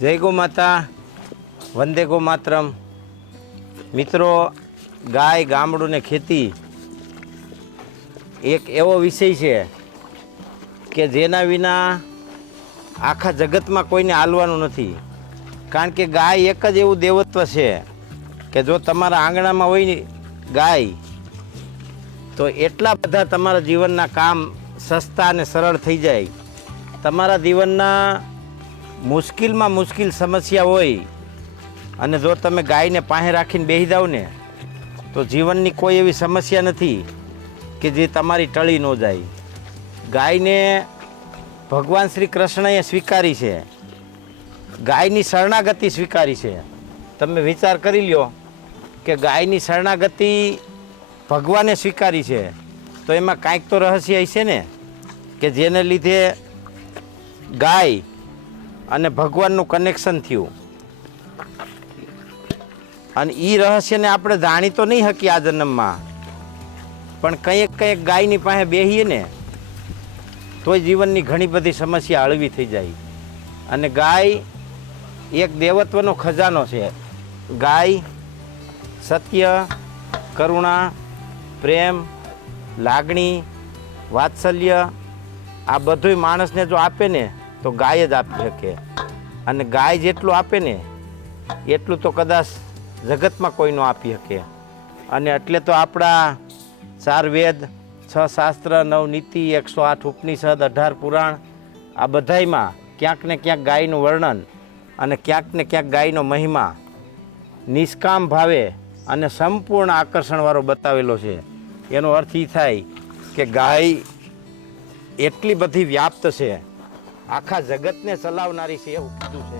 જય ગો માતા, વંદે ગો માતરમ. મિત્રો, ગાય, ગામડું ને ખેતી એક એવો વિષય છે કે જેના વિના આખા જગતમાં કોઈને હાલવાનું નથી. કારણ કે ગાય એક જ એવું દેવત્વ છે કે જો તમારા આંગણામાં હોય ને ગાય, તો એટલા બધા તમારા જીવનના કામ સસ્તા અને સરળ થઈ જાય. તમારા જીવનના મુશ્કેલમાં મુશ્કેલ સમસ્યા હોય અને જો તમે ગાયને પાસે રાખીને બેસી જાઓ ને, તો જીવનની કોઈ એવી સમસ્યા નથી કે જે તમારી ટળી ન જાય. ગાયને ભગવાન શ્રી કૃષ્ણએ સ્વીકારી છે, ગાયની શરણાગતિ સ્વીકારી છે. તમે વિચાર કરી લ્યો કે ગાયની શરણાગતિ ભગવાને સ્વીકારી છે, તો એમાં કાંઈક તો રહસ્ય હશે ને, કે જેને લીધે ગાય અને ભગવાનનું કનેક્શન થયું. અને એ રહસ્યને આપણે જાણી તો નહીં શકીએ આ જન્મમાં, પણ કંઈક ગાયની પાસે બેસીએ ને તોય જીવનની ઘણી બધી સમસ્યા હળવી થઈ જાય. અને ગાય એક દેવત્વનો ખજાનો છે. ગાય સત્ય, કરુણા, પ્રેમ, લાગણી, વાત્સલ્ય આ બધુંય માણસને જો આપે ને તો ગાય જ આપી શકે. અને ગાય જેટલું આપે ને એટલું તો કદાચ જગતમાં કોઈ ન આપી શકે. અને એટલે તો આપણા 4 વેદ, 6 શાસ્ત્ર, 9 નીતિ, 108 ઉપનિષદ, 18 પુરાણ આ બધાયમાં ક્યાંક ને ક્યાંક ગાયનું વર્ણન અને ક્યાંક ને ક્યાંક ગાયનો મહિમા નિષ્કામ ભાવે અને સંપૂર્ણ આકર્ષણવાળો બતાવેલો છે. એનો અર્થ એ થાય કે ગાય એટલી બધી વ્યાપ્ત છે, આખા જગતને ચલાવનારી છે એવું કીધું છે.